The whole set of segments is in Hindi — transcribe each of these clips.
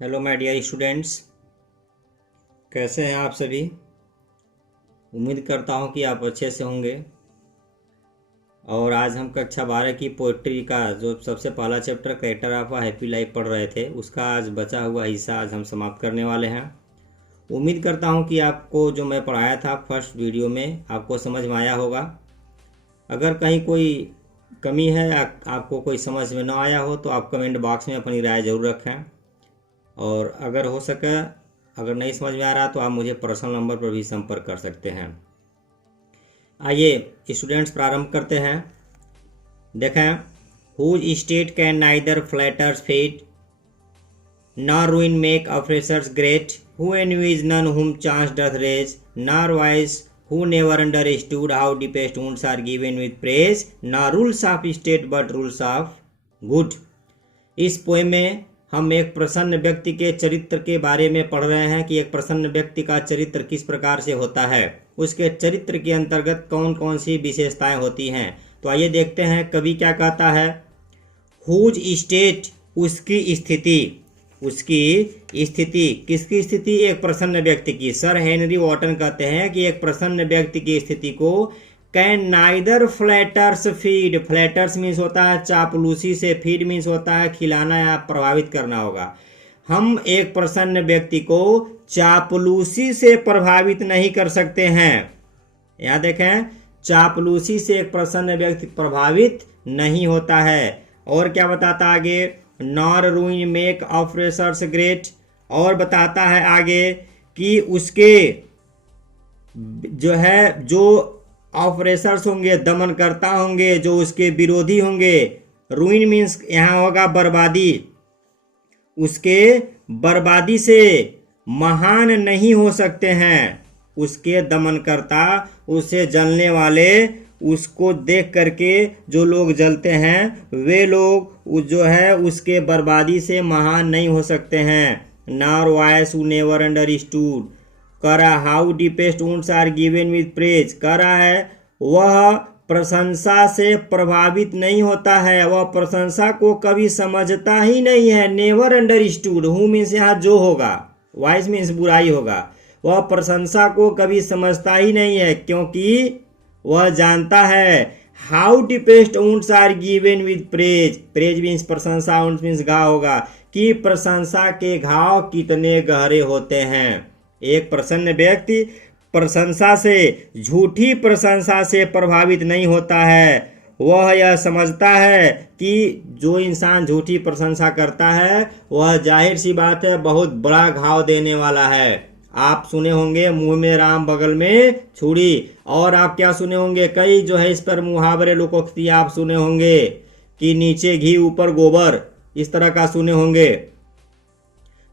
हेलो माय डियर स्टूडेंट्स, कैसे हैं आप सभी। उम्मीद करता हूं कि आप अच्छे से होंगे। और आज हम कक्षा 12 की पोइट्री का जो सबसे पहला chapter character of a happy life पढ़ रहे थे, उसका आज बचा हुआ हिस्सा आज हम समाप्त करने वाले हैं। उम्मीद करता हूं कि आपको जो मैं पढ़ाया था फर्स्ट वीडियो में आपको समझ में आया होगा। अगर कहीं कोई कमी है या आपको कोई समझ में न आया हो तो आप कमेंट बॉक्स में अपनी राय ज़रूर रखें। और अगर हो सके, अगर नहीं समझ में आ रहा तो आप मुझे पर्सनल नंबर पर भी संपर्क कर सकते हैं। आइए स्टूडेंट्स प्रारंभ करते हैं। देखें, whose state can neither flatters feed nor ruin make oppressors great, who envies none whom chance doth raise, nor wise who never understood how deepest wounds are given with praise, nor rules of state but rules of good। इस पोएम में हम एक प्रसन्न व्यक्ति के चरित्र के बारे में पढ़ रहे हैं कि एक प्रसन्न व्यक्ति का चरित्र किस प्रकार से होता है, उसके चरित्र के अंतर्गत कौन कौन सी विशेषताएं होती हैं। तो आइए देखते हैं कवि क्या कहता है। हुज स्टेट, उसकी स्थिति, उसकी स्थिति, किसकी स्थिति? एक प्रसन्न व्यक्ति की। सर हेनरी वॉटन कहते हैं कि एक प्रसन्न व्यक्ति की स्थिति को can neither flutters feed, flutters means होता है चापलूसी से, फीड मीन्स होता है खिलाना या प्रभावित करना होगा। हम एक प्रसन्न व्यक्ति को चापलूसी से प्रभावित नहीं कर सकते हैं। यहाँ देखें, चापलूसी से एक प्रसन्न व्यक्ति प्रभावित नहीं होता है। और क्या बताता आगे? नॉर रूइन मेक ऑपरेशर्स ग्रेट, और बताता है आगे कि उसके जो ऑपरेशर्स होंगे, दमनकर्ता होंगे, जो उसके विरोधी होंगे, रूइन मीन्स यहाँ होगा बर्बादी, उसके बर्बादी से महान नहीं हो सकते हैं। उसके दमनकर्ता, उससे जलने वाले, उसको देख करके जो लोग जलते हैं, वे लोग जो है उसके बर्बादी से महान नहीं हो सकते हैं। Nor vice who never understood, करा how deepest wounds are given with praise, करा है वह प्रशंसा से प्रभावित नहीं होता है, वह प्रशंसा को कभी समझता ही नहीं है। नेवर अंडरस्टूड, हु मीन्स यहाँ जो होगा, वाइस मीन्स बुराई होगा, वह प्रशंसा को कभी समझता ही नहीं है, क्योंकि वह जानता है how deepest wounds are given with praise, praise means प्रशंसा, वुंड्स मीन्स घाव होगा, कि प्रशंसा के घाव कितने गहरे होते हैं। एक प्रसन्न व्यक्ति प्रशंसा से, झूठी प्रशंसा से प्रभावित नहीं होता है। वह यह समझता है कि जो इंसान झूठी प्रशंसा करता है वह जाहिर सी बात है बहुत बड़ा घाव देने वाला है। आप सुने होंगे मुंह में राम बगल में छुरी, और आप क्या सुने होंगे, कई जो है इस पर मुहावरे लोकोक्ति आप सुने होंगे कि नीचे घी ऊपर गोबर, इस तरह का सुने होंगे।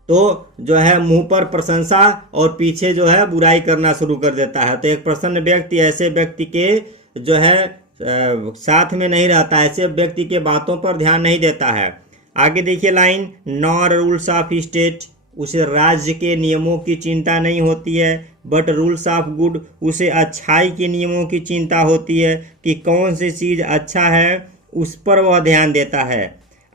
तो जो है मुंह पर प्रशंसा और पीछे जो है बुराई करना शुरू कर देता है। तो एक प्रसन्न व्यक्ति ऐसे व्यक्ति के जो है साथ में नहीं रहता है, ऐसे व्यक्ति के बातों पर ध्यान नहीं देता है। आगे देखिए line, nor rules of state, उसे राज्य के नियमों की चिंता नहीं होती है, बट रूल्स ऑफ गुड, उसे अच्छाई के नियमों की चिंता होती है कि कौन सी चीज़ अच्छा है, उस पर वह ध्यान देता है।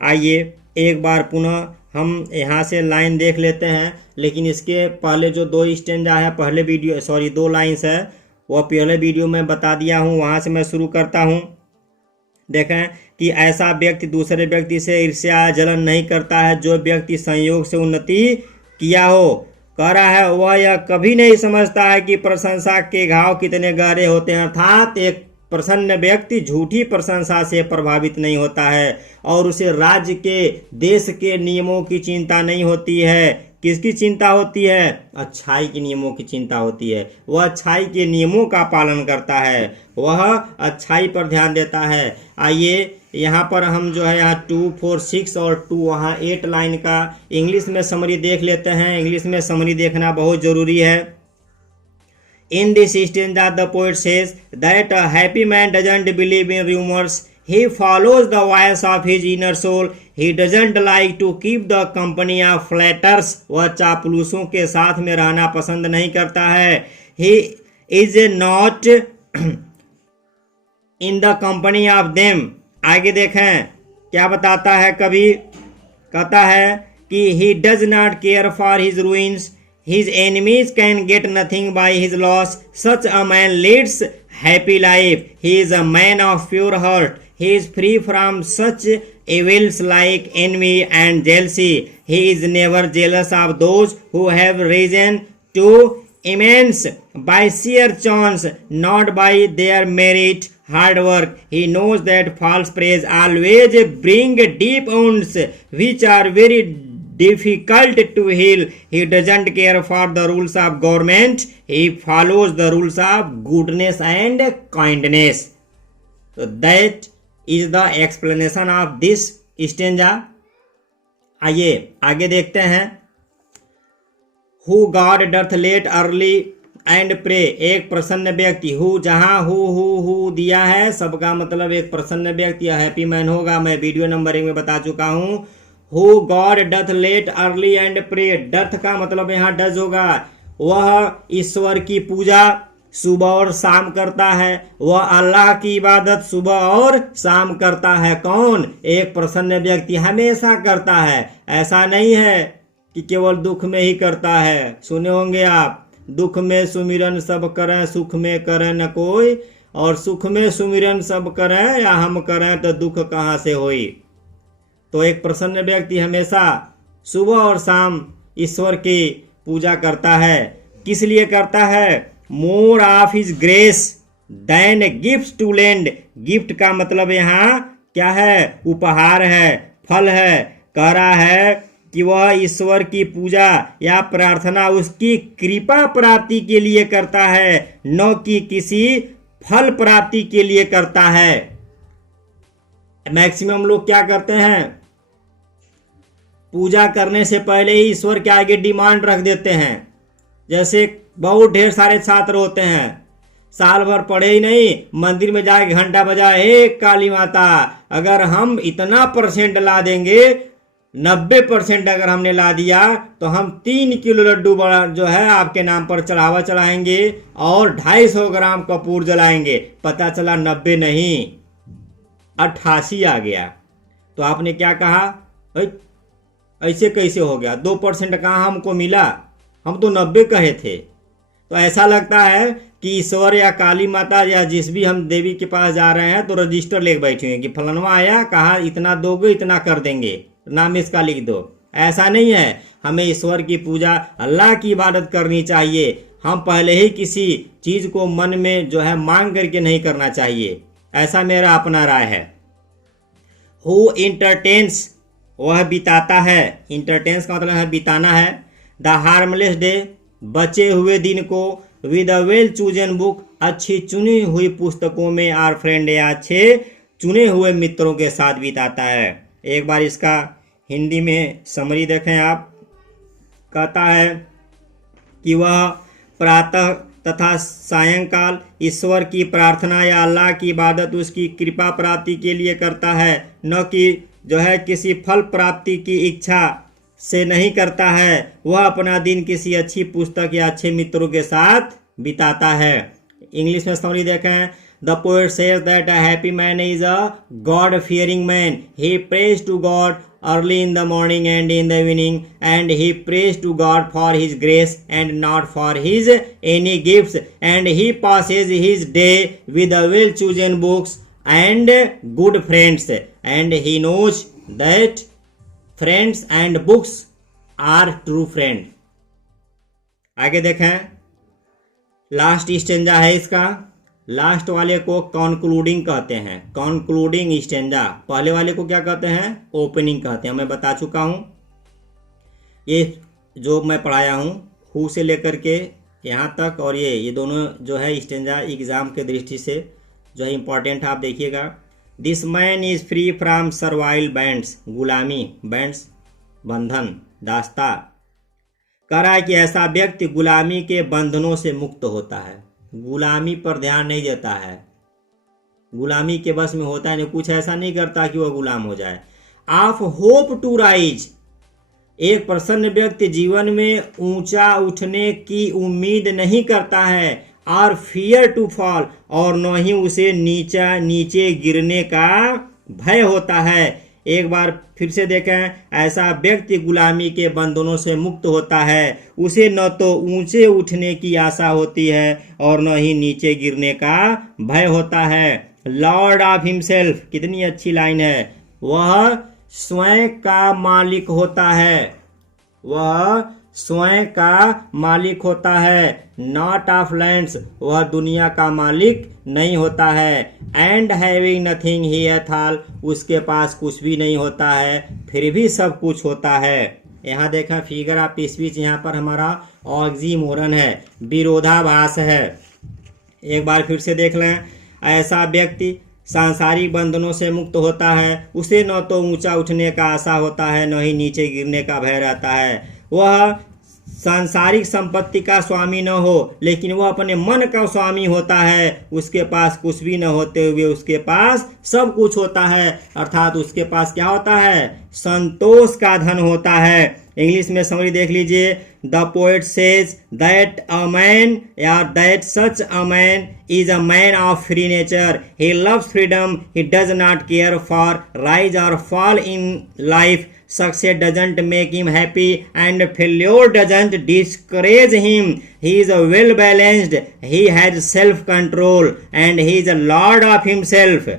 आइए एक बार पुनः हम यहाँ से लाइन देख लेते हैं, लेकिन इसके पहले जो दो स्टेंजा है, पहले वीडियो दो लाइन्स है, वह पहले वीडियो में बता दिया हूँ, वहाँ से मैं शुरू करता हूँ। देखें कि ऐसा व्यक्ति दूसरे व्यक्ति से ईर्ष्या जलन नहीं करता है जो व्यक्ति संयोग से उन्नति किया हो। कह रहा है वह यह कभी नहीं समझता है कि प्रशंसा के घाव कितने गहरे होते हैं। अर्थात एक प्रसन्न व्यक्ति झूठी प्रशंसा से प्रभावित नहीं होता है, और उसे राज्य के, देश के नियमों की चिंता नहीं होती है। किसकी चिंता होती है? अच्छाई के नियमों की चिंता होती है। वह अच्छाई के नियमों का पालन करता है, वह अच्छाई पर ध्यान देता है। आइए यहाँ पर हम जो है यहाँ 2, 4, 6 और 2 वहाँ 8 लाइन का इंग्लिश में समरी देख लेते हैं। इंग्लिश में समरी देखना बहुत जरूरी है। In this stanza, the poet says that a happy man doesn't believe in rumors. He follows the voice of his inner soul. He doesn't like to keep the company of flatterers. वह चापलूसों के साथ में रहना पसंद नहीं करता है। He is not in the company of them. आगे देखें क्या बताता है कवि, कहता है कि he does not care for his ruins. His enemies can get nothing by his loss. Such a man leads happy life. He is a man of pure heart. He is free from such evils like envy and jealousy. He is never jealous of those who have risen to immense by sheer chance, not by their merit, hard work. He knows that false praise always bring deep wounds which are very difficult to heal. He doesn't care for the rules of government. He follows the rules of goodness and kindness. So that is the explanation of this stanza. आइए आगे देखते हैं. Who God doth let early and pray. एक प्रसन्न व्यक्ति. हु जहां हु दिया है, सबका मतलब एक प्रसन्न व्यक्ति हैप्पी मैन होगा. मैं वीडियो नंबर 1 में बता चुका हूं. Who God doth late early and pray. Doth का मतलब यहाँ डज होगा. वह ईश्वर की पूजा सुबह और शाम करता है. वह अल्लाह की इबादत सुबह और शाम करता है. कौन? एक प्रसन्न व्यक्ति हमेशा करता है. ऐसा नहीं है कि केवल दुख में ही करता है. सुने होंगे आप, दुख में सुमिरन सब करें, सुख में करें न कोई, और सुख में सुमिरन सब करें या हम करें तो दुख कहाँ से होई. तो एक प्रसन्न व्यक्ति हमेशा सुबह और शाम ईश्वर की पूजा करता है. किस लिए करता है? More of his grace than gift to lend. Gift का मतलब यहाँ क्या है? उपहार है, फल है. कह रहा है कि वह ईश्वर की पूजा या प्रार्थना उसकी कृपा प्राप्ति के लिए करता है, न कि किसी फल प्राप्ति के लिए करता है. मैक्सिमम लोग क्या करते हैं? पूजा करने से पहले ही ईश्वर के आगे डिमांड रख देते हैं. जैसे बहुत ढेर सारे छात्र होते हैं, साल भर पढ़े ही नहीं, मंदिर में जाके घंटा बजा, हे काली माता अगर हम इतना % ला देंगे, 90% अगर हमने ला दिया तो हम 3 किलो लड्डू बड़ा जो है आपके नाम पर चढ़ावा चढ़ाएंगे और 250 ग्राम कपूर जलाएंगे. पता चला 90 नहीं 88 आ गया. तो आपने क्या कहा? ऐसे कैसे हो गया? 2% कहाँ हमको मिला, हम तो 90 कहे थे. तो ऐसा लगता है कि ईश्वर या काली माता या जिस भी हम देवी के पास जा रहे हैं तो रजिस्टर लेके बैठे हैं कि फलनवा आया, कहा इतना दोगे इतना कर देंगे, नाम इसका लिख दो. ऐसा नहीं है. हमें ईश्वर की पूजा, अल्लाह की इबादत करनी चाहिए. हम पहले ही किसी चीज को मन में जो है मांग करके नहीं करना चाहिए. ऐसा मेरा अपना राय है. हु इंटरटेन्स, वह बिताता है. इंटरटेन्स का मतलब है बिताना है. द हार्मलेस डे, बचे हुए दिन को. With a well chosen book, अच्छी चुनी हुई पुस्तकों में. आर फ्रेंड, या अच्छे चुने हुए मित्रों के साथ बिताता है. एक बार इसका हिंदी में समरी देखें आप. कहता है कि वह प्रातः तथा सायंकाल ईश्वर की प्रार्थना या अल्लाह की इबादत उसकी कृपा प्राप्ति के लिए करता है, न कि जो है किसी फल प्राप्ति की इच्छा से नहीं करता है. वह अपना दिन किसी अच्छी पुस्तक या अच्छे मित्रों के साथ बिताता है. इंग्लिश में समरी देखें. The poet says that a happy man is a God fearing man. He praise to God early in the morning and in the evening, and he prays to God for his grace and not for his any gifts, and he passes his day with the well chosen books and good friends, and he knows that friends and books are true friend. आगे देखें. लास्ट स्टेंजा है इसका. लास्ट वाले को कॉन्क्लूडिंग कहते हैं. Concluding stanza. पहले वाले को क्या कहते हैं? ओपनिंग कहते हैं. मैं बता चुका हूं. ये जो मैं पढ़ाया हूं हु से लेकर के यहाँ तक, और ये दोनों जो है स्टेंजा एग्जाम के दृष्टि से जो है इंपॉर्टेंट, आप देखिएगा. This man is free from servile bands. गुलामी, बैंड्स बंधन, दास्ता. कह रहा है कि ऐसा व्यक्ति गुलामी के बंधनों से मुक्त होता है. गुलामी पर ध्यान नहीं देता है, गुलामी के बस में होता है नहीं, कुछ ऐसा नहीं करता कि वह गुलाम हो जाए. ऑफ होप टू राइज, एक प्रसन्न व्यक्ति जीवन में ऊंचा उठने की उम्मीद नहीं करता है. और फियर टू फॉल, और न ही उसे नीचे गिरने का भय होता है. एक बार फिर से देखें, ऐसा व्यक्ति गुलामी के बंधनों से मुक्त होता है, उसे न तो ऊंचे उठने की आशा होती है और न ही नीचे गिरने का भय होता है। लॉर्ड ऑफ हिमसेल्फ, कितनी अच्छी लाइन है। वह स्वयं का मालिक होता है, वह स्वयं का मालिक होता है। नॉट ऑफ लैंड्स, वह दुनिया का मालिक नहीं होता है। एंड हैविंग नथिंग ही एथ ऑल, उसके पास कुछ भी नहीं होता है फिर भी सब कुछ होता है। यहाँ देखा फिगर ऑफ स्पीच, यहाँ पर हमारा ऑक्सीमोरन है, विरोधाभास है। एक बार फिर से देख लें, ऐसा व्यक्ति सांसारिक बंधनों से मुक्त होता है, उसे न तो ऊंचा उठने का आशा होता है न ही नीचे गिरने का भय रहता है। वह सांसारिक संपत्ति का स्वामी न हो, लेकिन वह अपने मन का स्वामी होता है। उसके पास कुछ भी न होते हुए उसके पास सब कुछ होता है, अर्थात उसके पास क्या होता है, संतोष का धन होता है। इंग्लिश में समरी देख लीजिए, the poet says that a man या that such a man is a man of free nature, he loves freedom, he does not care for rise और fall in life, success doesn't make him happy and failure doesn't discourage him, he is well balanced, he has self control and he is a lord of himself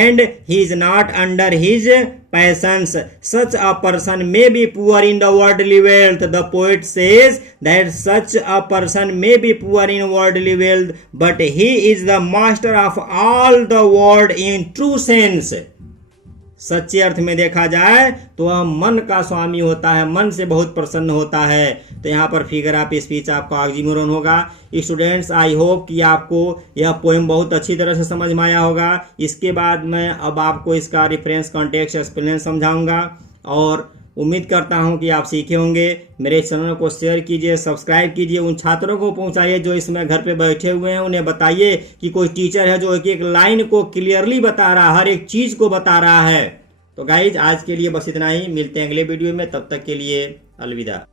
and he is not under his passions. Such a person may be poor in the worldly wealth. The poet says that such a person may be poor in worldly wealth, but he is the master of all the world in true sense. सच्चे अर्थ में देखा जाए तो वह मन का स्वामी होता है, मन से बहुत प्रसन्न होता है। तो यहाँ पर फिगर ऑफ स्पीच आपका ऑक्सीमोरन होगा। स्टूडेंट्स, आई होप कि आपको यह पोएम बहुत अच्छी तरह से समझ में आया होगा। इसके बाद मैं अब आपको इसका रेफरेंस, कॉन्टेक्स्ट, एक्सप्लेनेशन समझाऊंगा और उम्मीद करता हूं कि आप सीखे होंगे। मेरे चैनल को शेयर कीजिए, सब्सक्राइब कीजिए, उन छात्रों को पहुंचाइए जो इसमें घर पे बैठे हुए हैं। उन्हें बताइए कि कोई टीचर है जो एक एक लाइन को क्लियरली बता रहा है, हर एक चीज को बता रहा है। तो गाइज, आज के लिए बस इतना ही, मिलते हैं अगले वीडियो में, तब तक के लिए अलविदा।